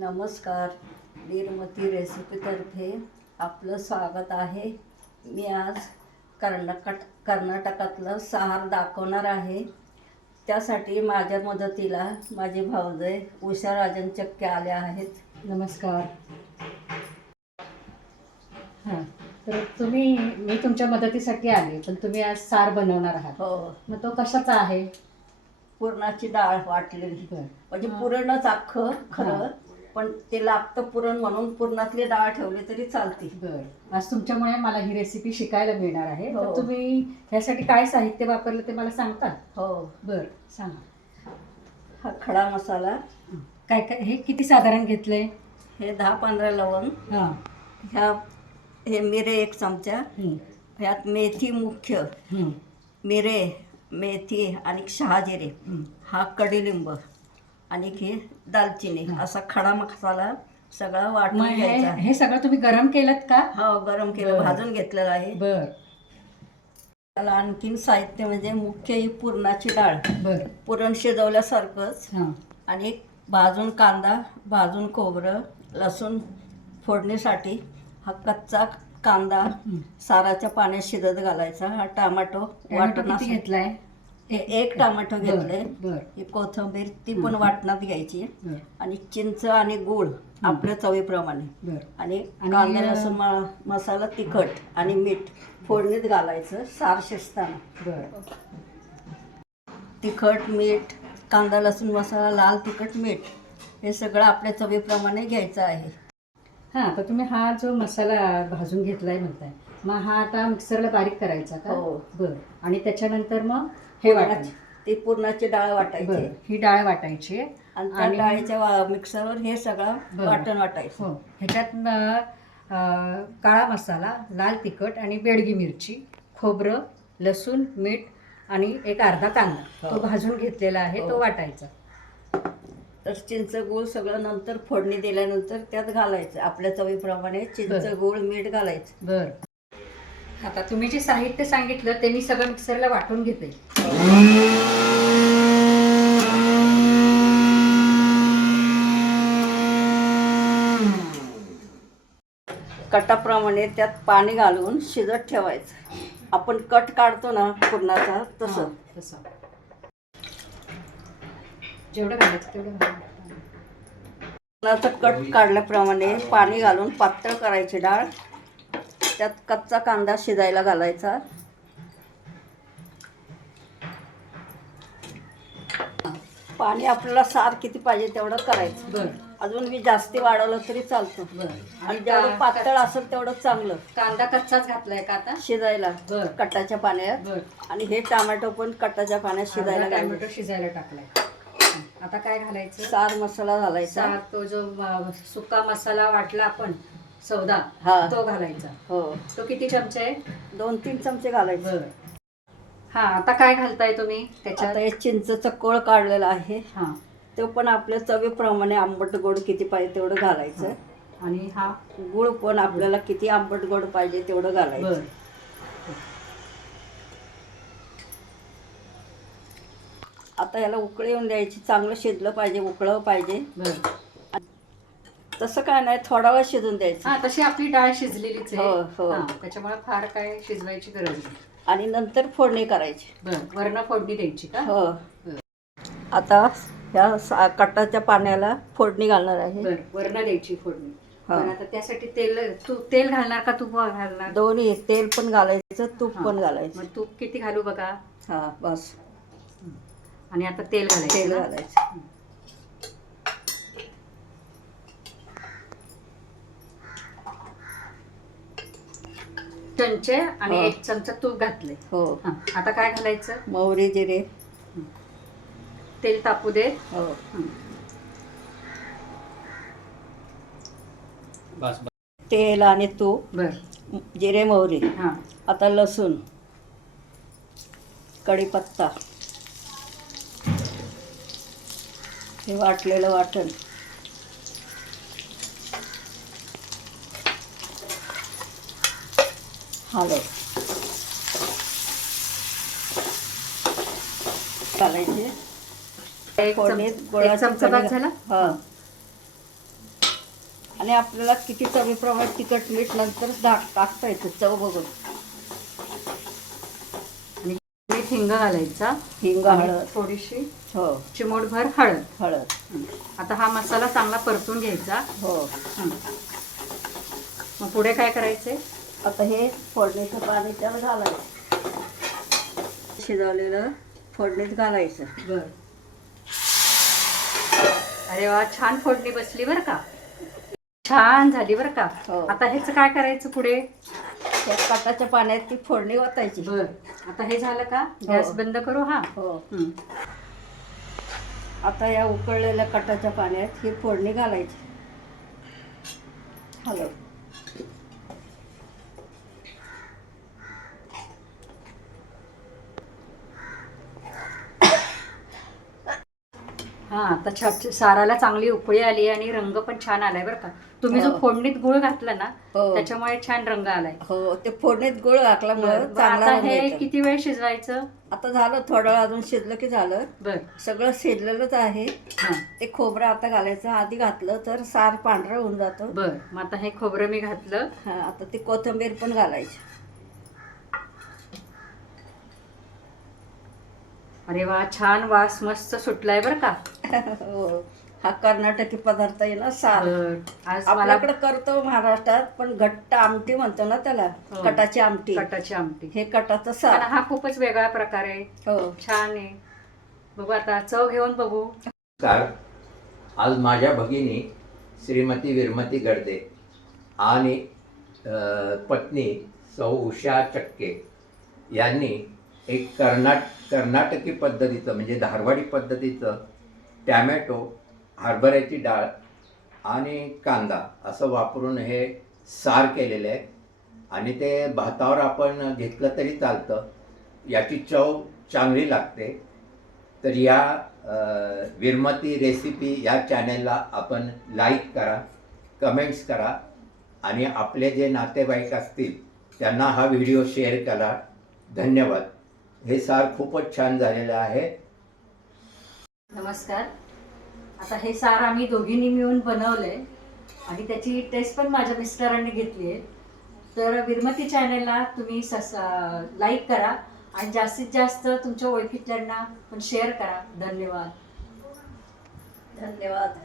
नमस्कार. वीरमती रेसिपीतर्फे आपलं स्वागत आहे. मी आज कर्नाटकातलं सहार दाखवणार आहे. त्यासाठी माझ्या मदतीला माझे भाऊजय उषा राजन चक्के आले आहेत. नमस्कार. हां, तर मी तुमच्या मदतीसाठी आले, पण तुम्ही आज सार बनवणार आहात. हो, मग तो कशाचा आहे? पुरणाची डाळ वाटलेली. बरं. म्हणजे पुरणच अख्खं खरं, पण ते लागतं पुरण म्हणून पुरणातली डाळ ठेवली तरी चालते. बरं. आज तुमच्यामुळे मला ही रेसिपी शिकायला मिळणार आहे. हो. तर तुम्ही ह्यासाठी काय साहित्य वापरलं ते मला सांगता? हो, बरं, सांगा. हा खडा मसाला. काय काय हे किती साधारण घेतलंय? हे 10-15 लवंग. हां. हे मिरे 1 चमचा. ह्यात मेथी मुख्य, मिरे, मेथी आणि शहाजिरे, हा कडीलिंब आणि हे दालचिनी, असा खडा मसाला सगळा वाटून मग घ्यायचा. हे सगळं तुम्ही गरम केलं का? हो, गरम केलं, बरं. भाजून घेतलेलं आहे. बरं. त्याला आणखीन साहित्य म्हणजे मुख्य ही पुरणाची डाळ, बरं. पुरण शिजवल्यासारखंच, हां. आणि भाजून कांदा, भाजून खोबरं, लसूण फोडणीसाठी हा कच्चा कांदा साराच्या पाण्यात शिजत घालायचा. हा टमाटो टोमॅटो वाटणास किती घेतलाय? हे 1 टमाटो घेतले. बरं. ही कोथिंबीर ती पण वाटणात घ्यायची, बरं. आणि चिंच आणि गूळ आपल्या चवीप्रमाणे, बरं. आणि कांदा लसूण मसाला, तिखट आणि मीठ फोडणीत घालायचं सार शिजताना. बरं. तिखट, मीठ, कांदा लसूण मसाला, लाल तिखट, मीठ हे सगळं आपल्या चवीप्रमाणे घ्यायचं आहे. हां, तर तुम्ही हा जो मसाला भाजून घेतलाय म्हणताय, मग हा आता मिक्सरला बारीक करायचा का? हो. बरं. आणि त्याच्यानंतर मग हे वाटायचं. ती पुरणाची डाळ वाटायची, बरं. ही डाळ वाटायची आणि त्या डाळीच्या मिक्सरवर हे सगळं बरं. वाटण वाटायचं. हो. ह्याच्यात काळा मसाला, लाल तिखट आणि बेडगी मिरची, खोबरं, लसूण, मीठ आणि एक अर्धा कांदा तो भाजून घेतलेला आहे, तो वाटायचा. तर चिंच गूळ सगळं नंतर फोडणी दिल्यानंतर त्यात घालायचं आपल्या चवीप्रमाणे. चिंच गूळ मीठ घालायचं. बरं. आता तुम्ही जे साहित्य सांगितलं ते मी सगळं मिक्सरला वाटून घेते. कटाप्रमाणे त्यात पाणी घालून शिजत ठेवायचं. आपण कट काढतो ना पुरणाचा, तसं. तसं जेवढं घालायचं तेवढं घालायचं. पुरणाचा कट काढल्याप्रमाणे पाणी घालून पातळ करायची डाळ. त्यात कच्चा कांदा शिजायला घालायचा. पाणी आपल्याला सार किती पाहिजे तेवढं करायचं. बरं. अजून मी जास्ती वाढवलं तरी चालतं. बरं. आणि जेवढं पातळ असेल तेवढं चांगलं कांदा कच्चाच घातलाय का आता? शिजायला बरं. कटाच्या पाण्यात. बरं. आणि हे टोमॅटो पण कटाच्या पाण्यात शिजायला अर्धा घालायचं. टोमॅटो शिजायला टाकलाय. आता काय घालायचं? सार मसाला घालायचा. सार, तो जो सुका मसाला वाटला आपण सौदा, हा. तो घालायचा. हो, तो किती चमचे आहे? 2-3 चमचे घालायचे. बरं. हा, आता काय घालताय तुम्ही त्याच्यात? आता हे चिंचचं कोळ काढलेलं आहे, हा. ते पण आपल्या चवीप्रमाणे आंबट गोड किती पाहिजे तेवढं घालायचं. आणि हा गुळ पण आपल्याला किती आंबट गोड पाहिजे तेवढं घालायचं. बरं. आता याला उकळी येऊन द्यायची. चांगलं शिजलं पाहिजे, उकळं पाहिजे. बरं. तसं काय नाही, थोडा वेळ शिजून द्यायचं. हा, तशी आपली डाळ शिजलेलीच आहे. हो, हो. हा, त्याच्यामुळे फार काय शिजवायची गरज नाही. आणि नंतर फोडणी करायची. बरं. वरण फोडणी द्यायची का? हो. बरं. आता ह्या कटाच्या पाण्याला फोडणी घालणार आहे. बरं. वरण द्यायची फोडणी. हा. बरं, आता त्यासाठी तेल घालणार का तूप घालणार? दोन्ही, तेल पण घालायचं, तूप पण घालायचं. मग तूप किती घालू बघा? हा, बस. आणि आता तेल घालायचं. तेल ना? घालायचं. चमचे आणि हो. 1 चमचा तूप घातले. हो. हा, आता काय घालायचं? मोहरी, जिरे. तेल तापू दे. हो. तेल आणि तूप, बर. जिरे, मोहरी. हा. आता लसूण, कढीपत्ता, हे वाटलेलं वाटण, हळद घालायचे. एक फोडणीत चमचा गुळाची भात कढी. झाला. हा. आणि आपल्याला किती चवीप्रमाणे तिखट मीठ नंतर टाकता येतं चव बघून. आणि मीठ हिंग घालायचा, हिंग, आणि हळद. थोडीशी हो, चिमूटभर हळद. हळद. आता हा मसाला चांगला परतून घ्यायचा. हो. मग पुढे काय करायचंय? आता हे फोडणीचं पाणी त्याला घालायचं, शिजवलेलं फोडणीत घालायचं. बर. अरे वा, छान फोडणी बसली बरं का, छान झाली बरं का. हो. आता ह्याचं काय करायचं पुढे? त्या कटाच्या पाण्यात ती फोडणी ओतायची. बर. आता हे झालं का? गॅस बंद करू. हा. हो. आता या उकळलेल्या कटाच्या पाण्यात ही फोडणी घालायची. हॅलो. हा, आता साराला चांगली उकळी आली आणि रंग पण छान आलाय बरं का. तुम्ही जो हो. फोडणीत गुळ घातला ना, हो. त्याच्यामुळे छान रंग आलाय. हो, ते फोडणीत गुळ घातल्यामुळे बरं. चांगला आता रंग हे येतो. किती वेळ शिजवायचं? आता झालं, थोडं वेळ अजून शिजलं की झालं. बर. सगळं शिजलेलंच आहे. हा. ते खोबरं आता घालायचं. आधी घातलं तर सार पांढरं होऊन जातं. बर. मग आता हे खोबरं मी घातलं. हा, आता ती कोथिंबीर पण घालायची. अरे वा, छान वास मस्त सुटलाय बरं का. हो, हा कर्नाटकी पदार्थ आहे ना, सार. बर. आज मला आपल्याकडे करतो महाराष्ट्रात, पण घट्ट आमटी म्हणतो ना त्याला, हो. कटाची आमटी. कटाची आमटी. हे कटाचं पण सार. हा खूपच वेगळा प्रकार आहे. हो. छान आहे. बघू आता, चव घेऊन बघू. नमस्कार. आज माझ्या भगिनी श्रीमती विरमती गडदे आणि पत्नी सौ उषा चक्के यांनी एक कर्नाटकी पद्धतीचं म्हणजे धारवाडी पद्धतीचं टॅमॅटो, हरभऱ्याची डाळ आणि कांदा असं वापरून हे सार केलेले आहे. आणि ते भातावर आपण घेतलं तरी चालतं. याची चव चांगली लागते. तर या विरमती रेसिपी या चॅनेलला आपण लाईक करा, कमेंट्स करा आणि आपले जे नातेवाईक असतील त्यांना हा व्हिडिओ शेअर करा. धन्यवाद. हे सार खूपच छान झालेलं आहे. नमस्कार. आता हे सार आम्ही दोघींनी मिळून बनवलंय आणि त्याची टेस्ट पण माझ्या मिस्टरांनी घेतली आहे. तर विरमती चॅनेलला तुम्ही लाईक करा आणि जास्तीत जास्त तुमच्या ओळखीतल्यांना पण शेअर करा. धन्यवाद. धन्यवाद.